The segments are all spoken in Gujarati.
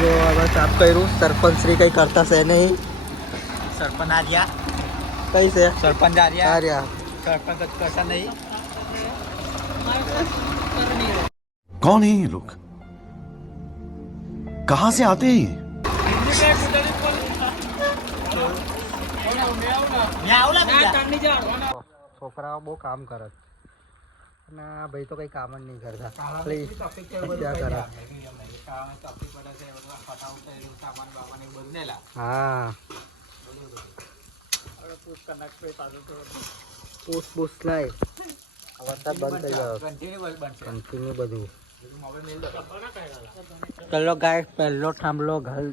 જો હવે સાફ કર્યું. સરપંચ શ્રી કંઈ કરતા છે નહીં. સરપંચ આર્યા કઈ છે સરપંચ આર્યા આર્યા સરપંચ જ કરતા નહીં. कौन है ये लोग कहां से आते हैं છોકરાઓ બહુ કામ કરે અને આ ભાઈ તો કઈ કામ જ નહીં કરતા. ખાલી ક્યાં કરે. હા પૂછ લાય. વરસાદ બંધ થઈ ગયો. કન્ટિન્યુ બધું. ચલો ગાય પહેલો થાંભલો ઘર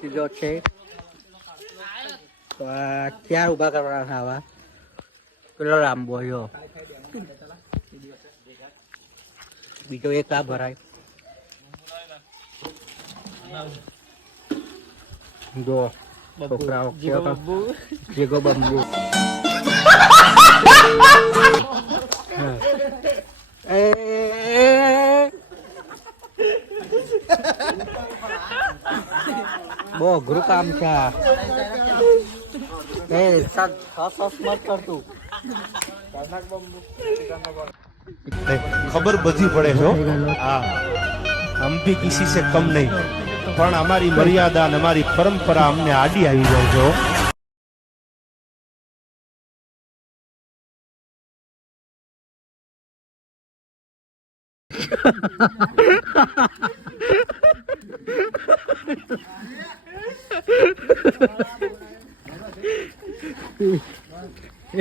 સીધો છે. તો આ ક્યાં ઊભા કરવાના આવા પેલો લાંબો જો બીજો એક આ ભરાય જો છોકરાઓ જેગો બંબુ બહુ અઘરું કામ છે. મત કરતું खबर बधी पड़े हो हाँ हम भी किसी से कम नहीं पण हमारी मर्यादा और हमारी परंपरा हमने आडी आई जाए जो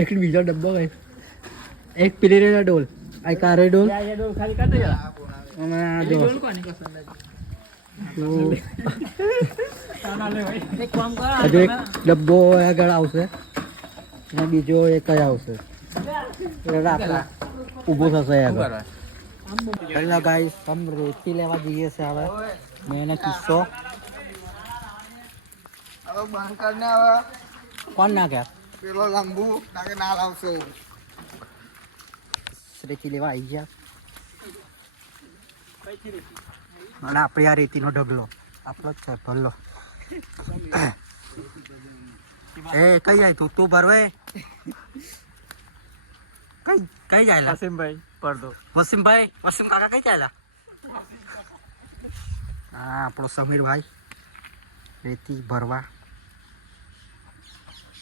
એક બીજો ડબ્બો ગઈ. એક પીલી રે ડોલ આ કારે ડોલ ખાલી કાઢ દે. હજુ એક ડબ્બો આગળ આવશે અને બીજો એક જ આવશે એટલે આપણે ઊભો થશે આગળ. પહેલા ગાઈસ હમ રેતી લેવા જઈએ છે. હવે મેં એને કિસ્સો કોણ નાખ્યા પેલો લાંબુ ના લાવશે. રેતી લેવા આવી ગયા અને આપણે આ રેતીનો ઢગલો આપણો જ છે ભરલો. એ કઈ જાય તું ભરવે કઈ જાય વસીમભાઈ પડદો વસીમ કાકા કઈ જાય. હા આપણો સમીરભાઈ રેતી ભરવા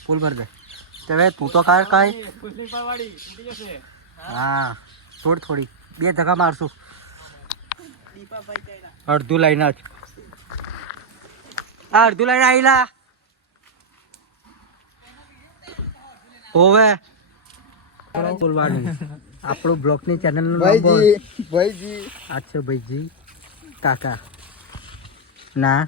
ફૂલ ભર દે. હવે તું તો કઈ હા થોડી 2 ધક્કા મારશું. અડધું લઈને જ અડધું લઈને આવીલા હોવે બોલવાનું. આપણું બ્લોગની ચેનલ નું ભાઈજી અચ્છા ભાઈજી કાકા ના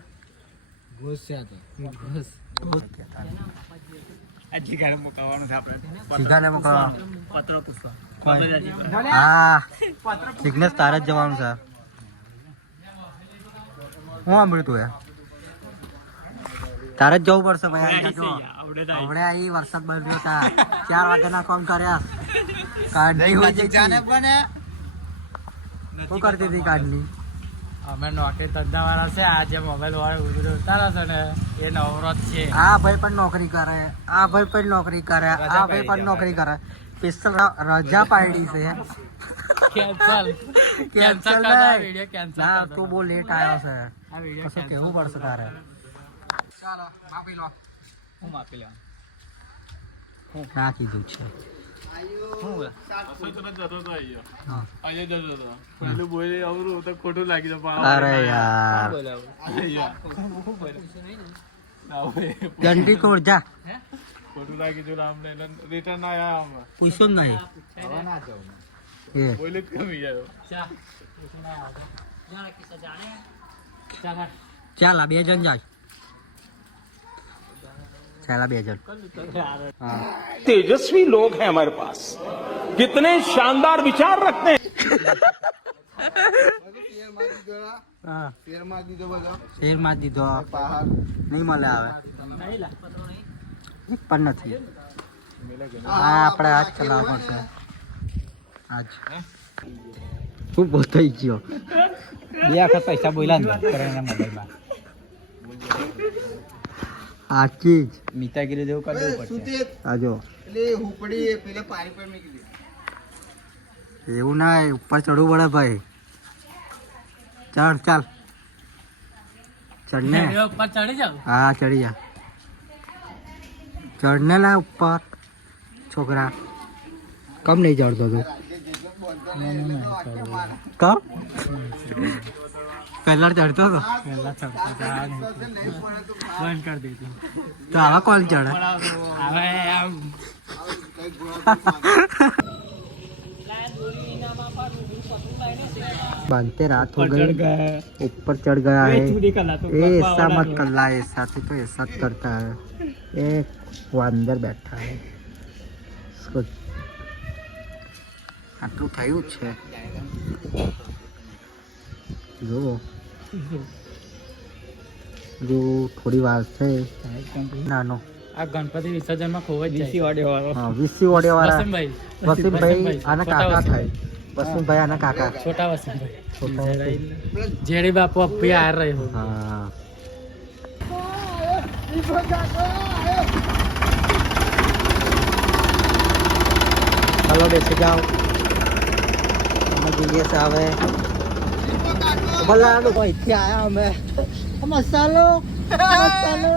હા જિગ્નેશ તારે જ જવાનું છે. હું સાંભળ્યું તું તારે જ જવું પડશે ભાઈ. હમણે અહીં વરસાદ બન્યો હતા 4 વાગ્યાના કામ કર્યા. કાઢની હોય છે શું કરતી હતી કાઢની. અમે નોકરી ધંધા વાળા છે. આ જે મોબાઈલ વાળા ઉતારા છે ને એ નવરોત છે. આ ભાઈ પણ નોકરી કરે આ ભાઈ પણ નોકરી કરે આ ભાઈ પણ નોકરી કરે. સ્પેશિયલ રજા પાડી છે. કેન્સલ ના તું બહુ લેટ આવ્યો છે. કશું કેવું પડશે તારે. ચાલો માપી લો. હું માપી લેવા ના કીધું છે. અરે યાર ઘંટી કોડ જા પૂછો નહીં. ચાલ આ 2 જણ જાય. ચાલ આ 2 જણ. तेजस्वी लोग हैं हमारे पास कितने शानदार विचार रखते हैं શેર માં દીધો નહીં મળે આવે પણ નથી. હા આપણે આજ ચલાવવા પડશે આજ. શું બહુ થઈ ગયો 2 વખત પૈસા બોલ્યા ને કરેના મોબાઈલમાં આખી જ મિતાગીરી જેવું કરી દેવું પડશે આજો એવું ના ઉપર ચડવું પડે ભાઈ ચાલ ચાલ ચડને ઉપર ચડી જાવ હા ચડી જા ચડને લા ઉપર છોકરા કમ નહીં ચડતો તું કમ પહેલા ચડતો હતો પહેલા ચડતા બંધ કરી દીધું તો આવા કોણ ચડે હવે આમ बांधते रात हो गई ऊपर चढ़ गया है ये ऐसा मत करना ऐसा तो ऐसा करता है ये वो अंदर बैठा है इसको આટલું થયું જ છે જો જો થોડી વાર છે નાનો આ ગણપતિ વિસર્જનમાં ખોવાઈ વીસી વાડે વાળો હા વીસી ઓડે વાળા વસીમભાઈ વસીમભાઈ આના કાકા થાય વસીમભાઈ આના કાકા છોટા વસીમભાઈ છોટા જેડી બાપુ અભી આ રહે હો હા चलो बेच जाओ मजे से आवे भला लो भाई क्या आया हमें मसालो मसालो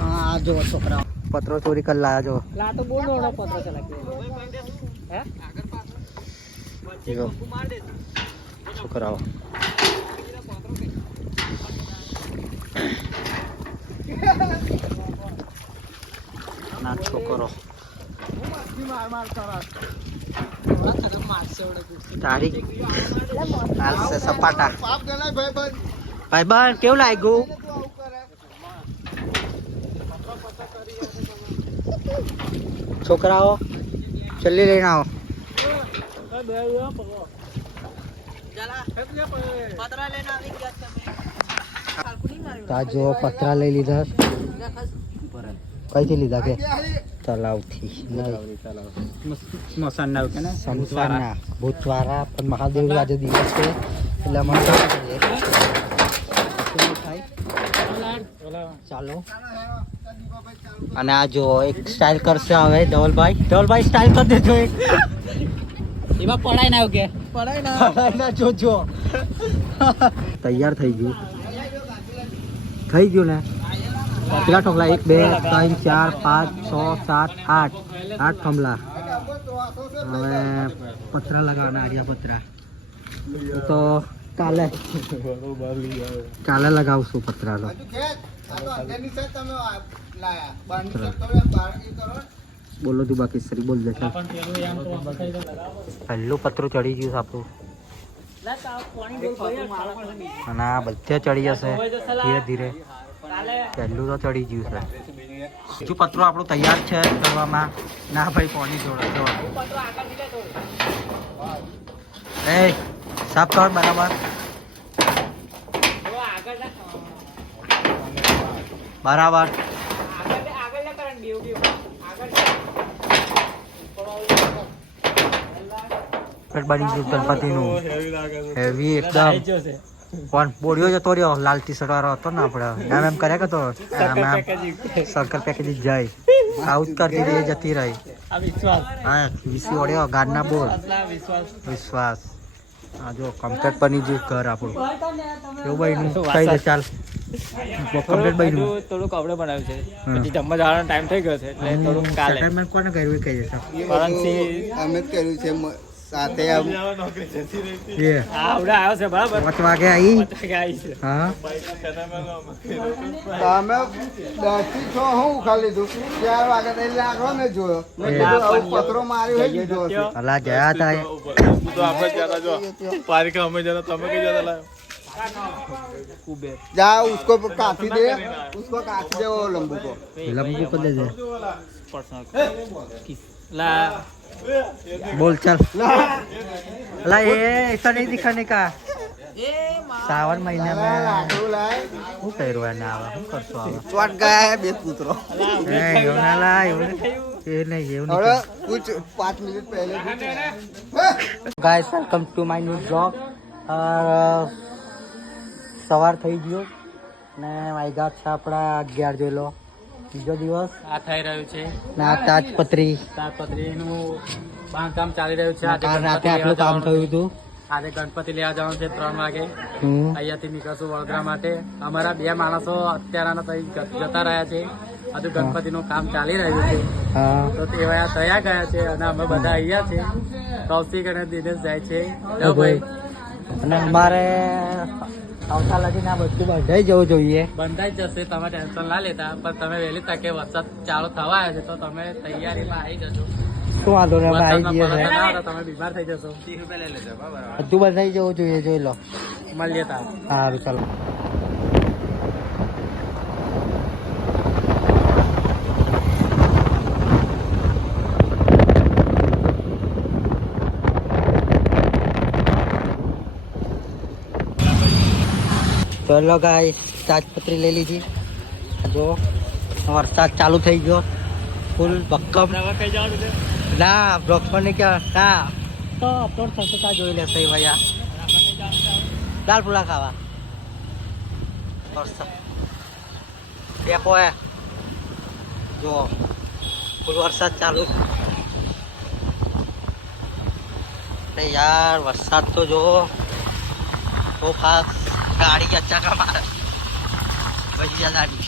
हाँ जो छोकरा पत्रो चोरी कर लाया जो ला तो बोल दो पत्र चला के हैं देखो छोकरा ना छोकरो તારીખ હાલશે સપાટા ભાઈ બન કેવું લાગ્યું છોકરાઓ જલ્દી લઈને આવો તાજો પતરા લઈ લીધા કઈથી લીધા કે તલાવથી સ્મશાન ના કે ને સમસાના ભૂતવારા પણ મહાદેવ આજે દિવસ છે એટલે અમારે ચાલો અને આ જો એક સ્ટાઇલ કરશે હવે ધવલભાઈ સ્ટાઇલ કરી દેજો એક એમાં પડાય ના કે પડાય ના જોજો તૈયાર થઈ ગયું ને કેટલા ઠોકલા 1 2 3 4 5 6 7 8 થમલા હવે પતરા લગાવવાના આર્યા પતરા તો કાલે લગાવશું પતરાનો બોલો તું બાકી સરી બોલ દે પહેલું પતરું ચડી ગયું આપણું અને આ બધે ચડી જશે ધીરે ધીરે પહેલું તો ચડી ગયું છે બીજું પતરું આપણું તૈયાર છે કરવામાં ના ભાઈ પાણી જોડે એ સાફ કર બરાબર બરાબર બની ગયું ગણપતિનું હેવી એકદમ પણ બોડીઓ જતો રહ્યો લાલ ટી શર્ટ વાળો હતો ને આપણે નામ એમ કર્યા કરતો સર્કલ પેકેજ જાય આઉટ કરતી રહી જતી રહી હા વીસી ઓડ્યો ગાડના બોલ વિશ્વાસ હા જો કમ્પ્લેટ બની ગયું ઘર આપણું એવું બન્યું કઈ દે ચાલ કમ્પ્લેટ બન્યું થોડુંક આપણે બનાવ્યું છે પછી જમવા જવાનો ટાઈમ થઈ ગયો છે એટલે થોડુંક કાલે કોને કર્યું એ કહી દેશે અમે જ કર્યું છે સાથે આમ આવડે આવ્યો છે બરાબર 5 વાગે આવી છે હા તમે 10 થી 6 હું ખાલી લીધું 4 વાગે તો લાગો ને જોયો મેં કીધું આવું પત્રો માર્યો હોય દીધો હશે અલા ગયા હતા તો આપણે જરા જો પારિકા અમે જરા તમે કઈ જરા લાયો जा उसको काफी दे वो लंबू को दे दे ला बोल चल ला ये ऐसा नहीं दिखाने का શ્રાવણ મહિનામાં લાકડું લાય શું કર્યું એને આવે શું કરશો આવે ચોટ ગયા હે બે પુત્રો એવું ના લા એવું એ નહીં એવું હવે નહીં कुछ 5 मिनट पहले guys welcome to my new blog સવાર થઈ ગયો ને વાગ્યા છે આપણા 11 જોઈ લો બીજો દિવસ આ થઈ રહ્યું છે ને આ તાજપત્રી તાજપત્રીનું બાંધકામ ચાલી રહ્યું છે આજે કાલ રાતે ગણપતિ આટલું કામ લેવા જવાનું થયું હતું છે. આજે ગણપતિ લેવા જવાનું છે 3 વાગે હમ. અહીંયાથી નીકળશું વડોદરા માટે અમારા 2 માણસો અત્યારના તો જતા રહ્યા છે હજુ ગણપતિનું કામ ચાલી રહ્યું છે હા તો તેવા તૈયાર ગયા છે અને અમે બધા અહીંયા છે કૌશિક અને દિનેશ જાય છે તો ભાઈ અને અમારે આવતા લગીને આ બધું બંધાઈ જવું જોઈએ બંધાઈ જશે તમે ટેન્શન ના લેતા પણ તમે વહેલી તકે વરસાદ ચાલુ થવા આવ્યો છે તો તમે તૈયારીમાં આવી જજો શું વાંધો નહીં અમે આવી વરસાદમાં જઈએ પડો તો તમે બીમાર થઈ જશો બધું બંધાઈ જવું જોઈએ જોઈ લો મળીએ તાર સારું ચાલો ચલો ગાય તાજપત્રી લઈ લીધી જો વરસાદ ચાલુ થઈ ગયો ફૂલ ભક્કમ ના બ્લોક્સમાં નહીં કે ના તો અપલોડ થશે ત્યાં જોઈ લેશે ભૈયા દાળ પુલા ખાવા વરસાદ ટેપો હે જો ફૂલ વરસાદ ચાલુ છે યાર વરસાદ તો જો બહુ ખાસ ગાડી અચ્છા મારે ભજીયા ગાડી